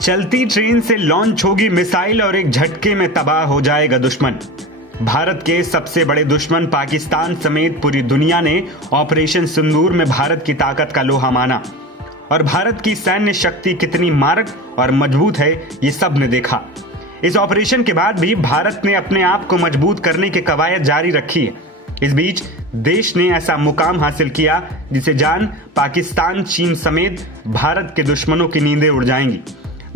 चलती ट्रेन से लॉन्च होगी मिसाइल और एक झटके में तबाह हो जाएगा दुश्मन। भारत के सबसे बड़े दुश्मन पाकिस्तान समेत पूरी दुनिया ने ऑपरेशन सिंदूर में भारत की ताकत का लोहा माना और भारत की सैन्य शक्ति कितनी मारक और मजबूत है ये सब ने देखा। इस ऑपरेशन के बाद भी भारत ने अपने आप को मजबूत करने की कवायद जारी रखी है। इस बीच देश ने ऐसा मुकाम हासिल किया जिसे जान पाकिस्तान, चीन समेत भारत के दुश्मनों की नींदें उड़ जाएंगी।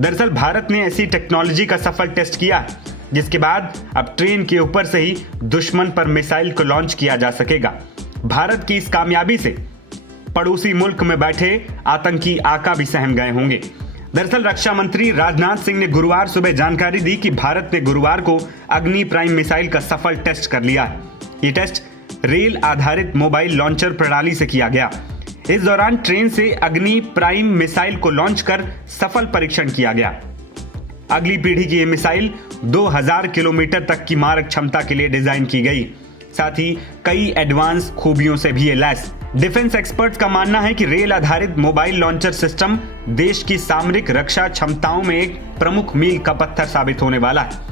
दरअसल भारत ने ऐसी टेक्नोलॉजी का सफल टेस्ट किया है जिसके बाद अब ट्रेन के ऊपर से ही दुश्मन पर मिसाइल को लॉन्च किया जा सकेगा। भारत की इस कामयाबी से पड़ोसी मुल्क में बैठे आतंकी आका भी सहम गए होंगे। दरअसल रक्षा मंत्री राजनाथ सिंह ने गुरुवार सुबह जानकारी दी कि भारत ने गुरुवार को अग्नि प्राइम मिसाइल का सफल टेस्ट कर लिया है। ये टेस्ट रेल आधारित मोबाइल लॉन्चर प्रणाली से किया गया। इस दौरान ट्रेन से अग्नि प्राइम मिसाइल को लॉन्च कर सफल परीक्षण किया गया। अगली पीढ़ी की यह मिसाइल 2000 किलोमीटर तक की मारक क्षमता के लिए डिजाइन की गई, साथ ही कई एडवांस खूबियों से भी ये लैस। डिफेंस एक्सपर्ट्स का मानना है कि रेल आधारित मोबाइल लॉन्चर सिस्टम देश की सामरिक रक्षा क्षमताओं में एक प्रमुख मील का पत्थर साबित होने वाला है।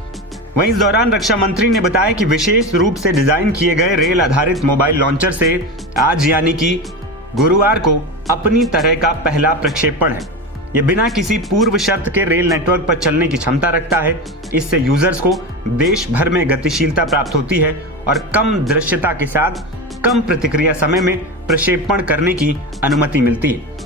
वहीं इस दौरान रक्षा मंत्री ने बताया कि विशेष रूप से डिजाइन किए गए रेल आधारित मोबाइल लॉन्चर से आज यानी कि गुरुवार को अपनी तरह का पहला प्रक्षेपण है। यह बिना किसी पूर्व शर्त के रेल नेटवर्क पर चलने की क्षमता रखता है। इससे यूजर्स को देश भर में गतिशीलता प्राप्त होती है और कम दृश्यता के साथ कम प्रतिक्रिया समय में प्रक्षेपण करने की अनुमति मिलती है।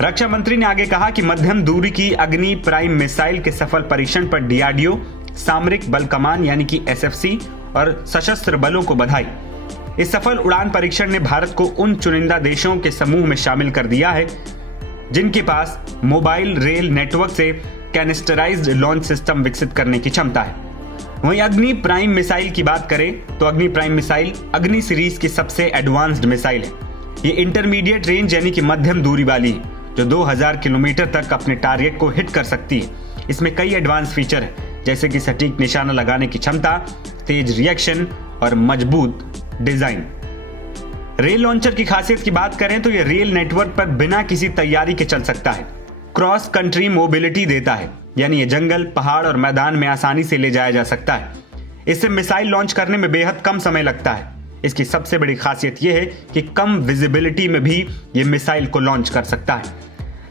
रक्षा मंत्री ने आगे कहा कि मध्यम दूरी की अग्नि प्राइम मिसाइल के सफल परीक्षण पर डीआरडीओ, सामरिक बल कमान यानी कि एसएफसी और सशस्त्र बलों को बधाई। इस सफल उड़ान परीक्षण ने भारत को उन चुनिंदा देशों के समूह में शामिल कर दिया है जिनके पास मोबाइल रेल नेटवर्क से कैनिस्टराइज्ड लॉन्च सिस्टम विकसित करने की क्षमता है। वहीं अग्नि प्राइम मिसाइल की बात करें तो अग्नि प्राइम मिसाइल अग्नि सीरीज की सबसे एडवांस्ड मिसाइल है। ये इंटरमीडिएट रेंज यानी कि मध्यम दूरी वाली है जो 2000 किलोमीटर तक अपने टारगेट को हिट कर सकती है। इसमें कई एडवांस फीचर है जैसे कि सटीक निशाना लगाने की क्षमता, तेज रिएक्शन और मजबूत डिजाइन। रेल लॉन्चर की खासियत की बात करें तो यह रेल नेटवर्क पर बिना किसी तैयारी के चल सकता है। क्रॉस कंट्री मोबिलिटी देता है यानी ये जंगल, पहाड़ और मैदान में आसानी से ले जाया जा सकता है। इससे मिसाइल लॉन्च करने में बेहद कम समय लगता है। इसकी सबसे बड़ी खासियत यह है कि कम विजिबिलिटी में भी ये मिसाइल को लॉन्च कर सकता है।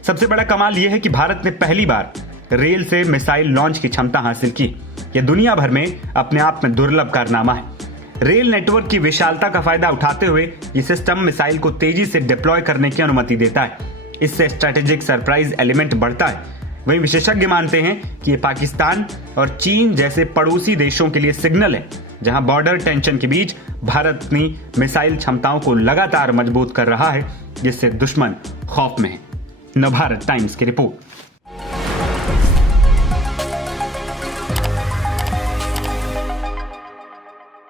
सबसे बड़ा कमाल यह है कि भारत ने पहली बार रेल से मिसाइल लॉन्च की क्षमता हासिल की। यह दुनिया भर में अपने आप में दुर्लभ कारनामा है। रेल नेटवर्क की विशालता का फायदा उठाते हुए ये सिस्टम मिसाइल को तेजी से डिप्लॉय करने की अनुमति देता है। इससे स्ट्रेटेजिक सरप्राइज एलिमेंट बढ़ता है। वहीं विशेषज्ञ मानते हैं कि ये पाकिस्तान और चीन जैसे पड़ोसी देशों के लिए सिग्नल है जहां बॉर्डर टेंशन के बीच भारत अपनी मिसाइल क्षमताओं को लगातार मजबूत कर रहा है जिससे दुश्मन खौफ में है। नवभारत टाइम्स की रिपोर्ट।